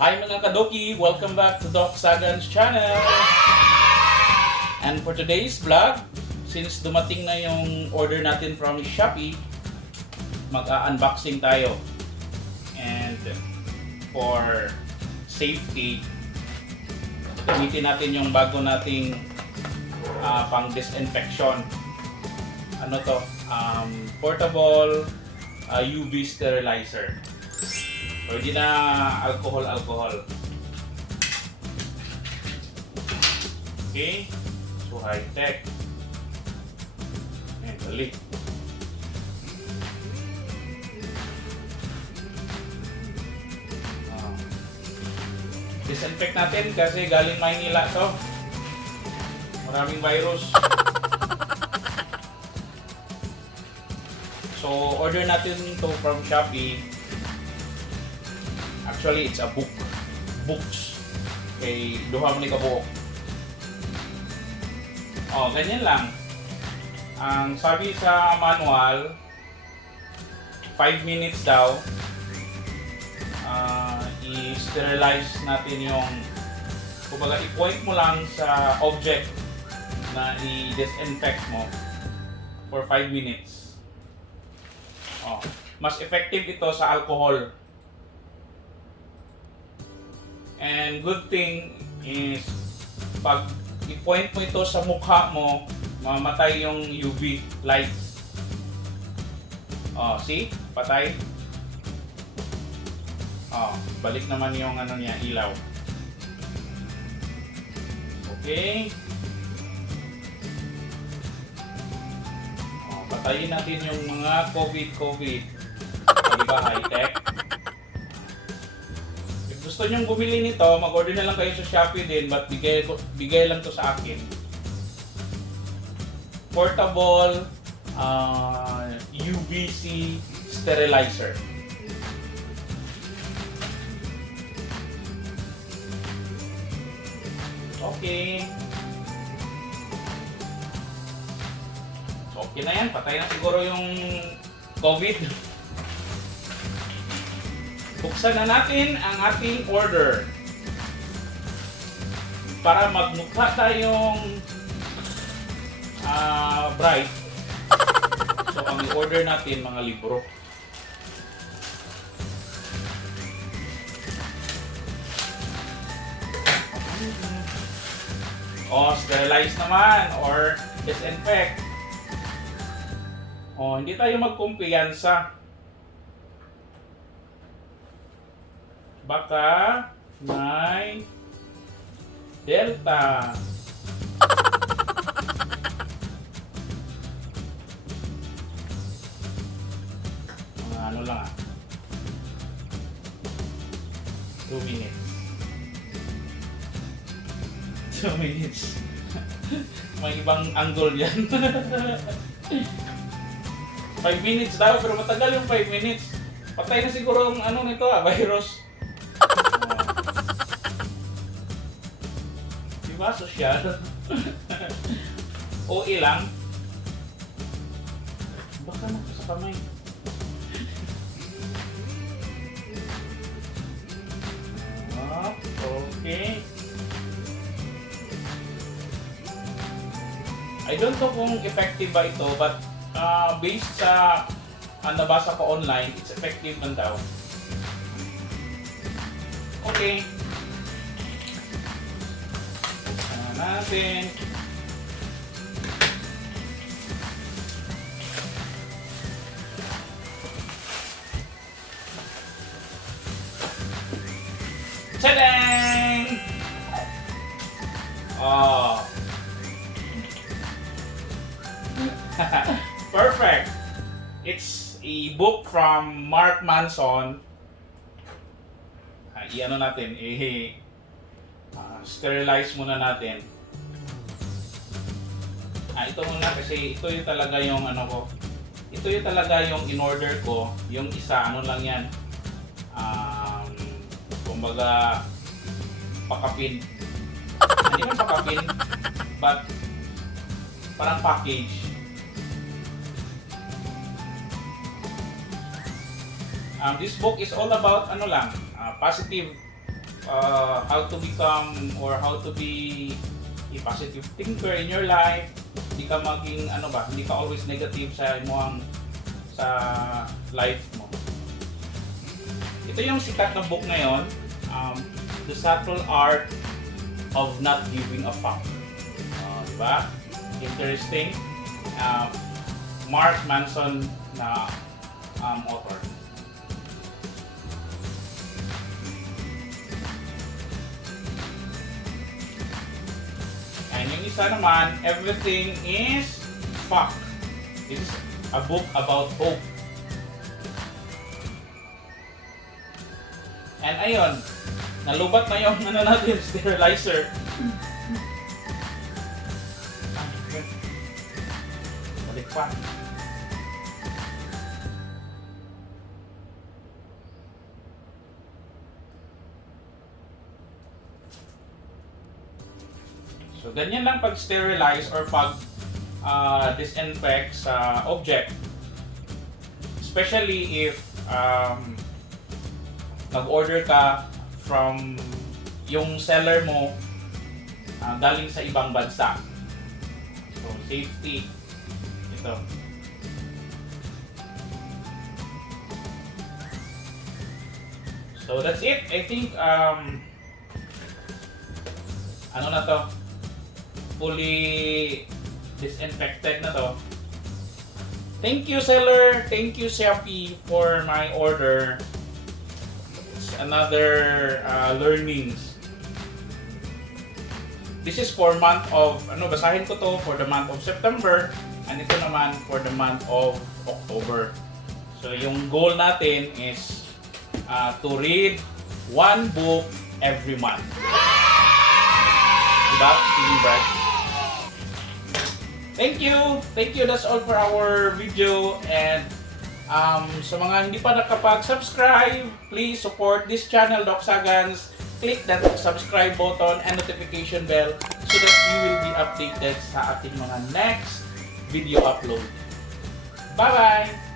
Hi mga kadoki! Welcome back to Dok Sagans channel! And for today's vlog, since dumating na yung order natin from Shopee, mag-unboxing tayo. And for safety, gamitin natin yung bago nating pang disinfection. Ano to? Portable UV Sterilizer. Pwede na alcohol. Okay? So high-tech. Ayan, dali. Disinfect natin kasi galing Maynila to. Maraming virus. So order natin to from Shopee. Actually, it's a books. Kay duha mo ni kabuok. Oh, ganyan lang. Ang sabi sa manual, 5 minutes daw. I-sterilize natin yung, kumbaga i-point mo lang sa object na i-disinfect mo for 5 minutes. Oh, mas effective ito sa alcohol. And good thing is, pag i-point mo ito sa mukha mo, mamatay yung UV light. Oh, see? Patay. Oh, balik naman yung ano niya, ilaw. Okay. Oh, patayin natin yung mga COVID. Diba, high-tech? Gusto nyong bumili nito, mag-order na lang kayo sa Shopee din, but bigay lang to sa akin. Portable UVC Sterilizer. Okay. Okay na yan, patay na siguro yung COVID. Buksan na natin ang ating order para magmukha tayong bright. So ang i-order natin mga libro. Oh, sterilize naman or disinfect. Oh, hindi tayo magkumpiyansa. Baka may Delta. Mga ano lang 2 minutes. 2 minutes. May ibang angle yan. 5 minutes daw, pero matagal yung 5 minutes. Patay na siguro ang ano nito, virus. Diba, sosyal? OA lang. Baka na sa kamay. Okay. I don't know kung effective ba ito, but based sa nabasa ko online, it's effective man daw. Okay. Natin. Tadang! Oh. Perfect. It's a book from Mark Manson. I-ano natin, sterilize muna natin. Ito muna kasi ito yung talaga yung ano ko. Ito yung talaga yung in-order ko. Yung isa, ano lang yan. Kumbaga, pakapin. Hindi man pakapin, but parang package. This book is all about ano lang, positive how to become or how to be a positive thinker in your life. Hindi ka maging hindi ka always negative sa sa life mo. Ito yung sikat na book ngayon, The Subtle Art of Not Giving a Fuck. Diba? Interesting. Mark Manson na author. And yung isa naman, Everything is Fuck. This is a book about hope. And ayun, nalubat na yung natin, sterilizer. Balik pa. So, ganyan lang pag-sterilize or pag-disinfect sa object. Especially if nag-order ka from yung seller mo galing sa ibang bansa. So, safety. Ito. So, that's it. I think, ano na to? Fully disinfected na to. Thank you, seller. Thank you, Shopee, for my order. It's another learnings. This is for month of, basahin ko to for the month of September. And ito naman for the month of October. So, yung goal natin is to read one book every month. Diba? Feeling bright. Thank you! Thank you! That's all for our video. And sa mga hindi pa nakapag-subscribe, please support this channel, Dok Sagans. Click that subscribe button and notification bell so that you will be updated sa ating mga next video upload. Bye-bye!